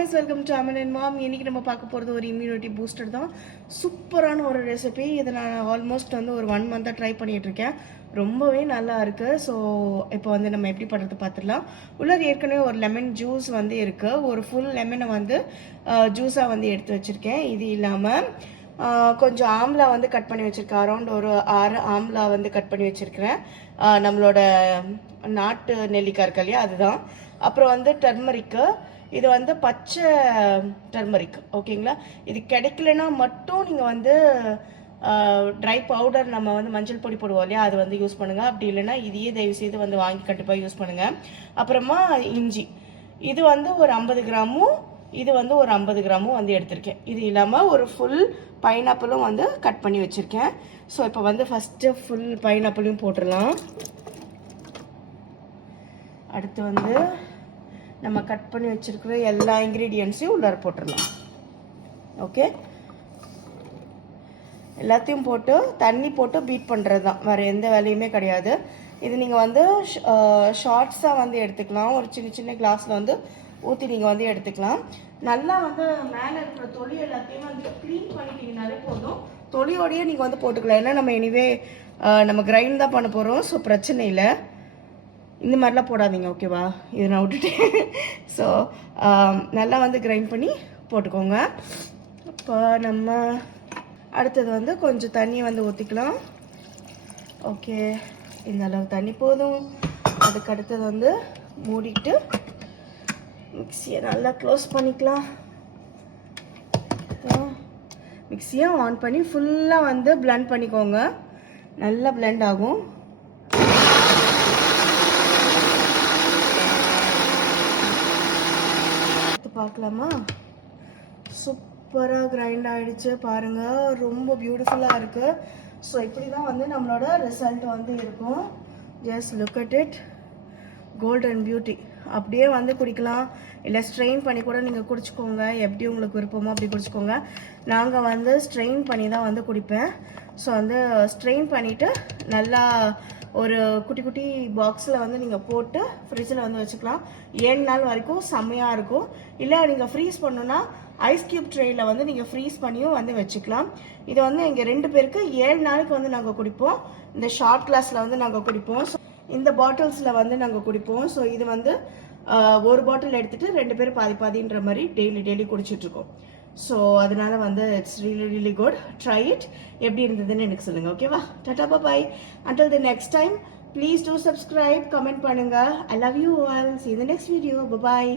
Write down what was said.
guys, welcome to Aman and Mom. இன்னைக்கு நம்ம பார்க்க போகிறது ஒரு இம்யூனிட்டி பூஸ்டர் தான். சூப்பரான ஒரு ரெசிபி. இதை நான் ஆல்மோஸ்ட் வந்து ஒரு 1 மந்தாக ட்ரை பண்ணிகிட்ருக்கேன். ரொம்பவே நல்லா இருக்குது. ஸோ இப்போ வந்து நம்ம எப்படி பண்ணுறது பார்த்துடலாம். உள்ளது ஏற்கனவே ஒரு லெமன் ஜூஸ் வந்து இருக்குது. ஒரு ஃபுல் லெமனை வந்து ஜூஸாக வந்து எடுத்து வச்சுருக்கேன். இது இல்லாமல் கொஞ்சம் ஆம்லா வந்து கட் பண்ணி வச்சுருக்கேன். அரௌண்ட் ஒரு 6 ஆம்லா வந்து கட் பண்ணி வச்சுருக்கிறேன். நம்மளோட நாட்டு நெல்லிக்காய் இருக்கு இல்லையா, அதுதான். அப்புறம் வந்து டர்மரிக்கு, இது வந்து பச்சை டர்மரிக், ஓகேங்களா. இது கிடைக்கலனா மட்டும் நீங்கள் வந்து ட்ரை பவுடர், நம்ம வந்து மஞ்சள் பொடி போடுவோம் இல்லையா, அது வந்து யூஸ் பண்ணுங்கள். அப்படி இல்லைன்னா இதையே தயவு செய்து வந்து வாங்கி கண்டிப்பாக யூஸ் பண்ணுங்கள். அப்புறமா இஞ்சி, இது வந்து ஒரு 50 கிராமும், இது வந்து ஒரு 50 கிராமும் வந்து எடுத்திருக்கேன். இது இல்லாமல் ஒரு ஃபுல் பைனாப்பிளும் வந்து கட் பண்ணி வச்சுருக்கேன். ஸோ இப்போ வந்து ஃபஸ்ட்டு ஃபுல் பைனாப்பிளையும் போட்டுடலாம். அடுத்து வந்து நம்ம கட் பண்ணி வச்சுருக்கிற எல்லா இன்க்ரீடியன்ட்ஸையும் உள்ளார போட்டுடலாம். ஓகே, எல்லாத்தையும் போட்டு தண்ணி போட்டு பீட் பண்ணுறது தான், வேறு எந்த வேலையுமே கிடையாது. இது நீங்கள் வந்து ஷார்ட்ஸாக வந்து எடுத்துக்கலாம். ஒரு சின்ன சின்ன கிளாஸில் வந்து ஊற்றி நீங்கள் வந்து எடுத்துக்கலாம். நல்லா வந்து மேலே இருக்கிற தொலி எல்லாத்தையும் வந்து க்ளீன் பண்ணிட்டீங்கனாலே போதும். தொலியோடையே நீங்கள் வந்து போட்டுக்கலாம். ஏன்னா நம்ம எனிவே நம்ம கிரைண்ட் தான் பண்ண போகிறோம். ஸோ பிரச்சனை இல்லை. இந்த மாதிரிலாம் போடாதீங்க, ஓகேவா. இதை நான் விட்டுட்டேன். ஸோ நல்லா வந்து கிரைண்ட் பண்ணி போட்டுக்கோங்க. இப்போ நம்ம அடுத்தது வந்து கொஞ்சம் தண்ணியை வந்து ஊற்றிக்கலாம். ஓகே, இந்த அளவு தண்ணி போதும். அதுக்கு அடுத்தது வந்து மூடிட்டு மிக்சியை நல்லா க்ளோஸ் பண்ணிக்கலாம். மிக்சியை ஆன் பண்ணி ஃபுல்லாக வந்து பிளெண்ட் பண்ணிக்கோங்க. நல்லா பிளெண்ட் ஆகும். பார்க்கலாமா? சூப்பராக கிரைண்ட் ஆகிடுச்சு பாருங்கள். ரொம்ப பியூட்டிஃபுல்லாக இருக்குது. ஸோ இப்படி தான் வந்து நம்மளோட ரிசல்ட் வந்து இருக்கும். Just look at it, golden beauty. அப்படியே வந்து குடிக்கலாம், இல்லை ஸ்ட்ரெயின் பண்ணி கூட நீங்கள் குடிச்சிக்கோங்க. எப்படி உங்களுக்கு விருப்பமோ அப்படி குடிச்சிக்கோங்க. நாங்கள் வந்து ஸ்ட்ரெயின் பண்ணி தான் வந்து குடிப்பேன். ஸோ வந்து ஸ்ட்ரெயின் பண்ணிவிட்டு நல்லா ஒரு குட்டி குட்டி பாக்ஸில் வந்து நீங்கள் போட்டு ஃப்ரிட்ஜில் வந்து வச்சுக்கலாம். 7 நாள் வரைக்கும் செம்மையாக இருக்கும். இல்லை நீங்கள் ஃப்ரீஸ் பண்ணணுன்னா ஐஸ் க்யூப் ட்ரேயில் வந்து நீங்கள் ஃப்ரீஸ் பண்ணியும் வந்து வச்சுக்கலாம். இது வந்து எங்கள் 2 பேருக்கு 7 நாளுக்கு வந்து நாங்கள் குடிப்போம். இந்த ஷார்ட் கிளாஸில் வந்து நாங்கள் குடிப்போம். ஸோ இந்த பாட்டில்ஸில் வந்து நாங்கள் குடிப்போம். ஸோ இது வந்து ஒரு பாட்டில் எடுத்துகிட்டு 2 பேர் பாதி பாதின்ற மாதிரி டெய்லி குடிச்சிட்ருக்கோம். ஸோ அதனால வந்து it's really good. Try it. எப்படி இருந்ததுன்னு எனக்கு சொல்லுங்கள், ஓகேவா. Tata bye. Until the next time, please do subscribe, comment பண்ணுங்கள். I love you all. See you in the next video. Bye bye.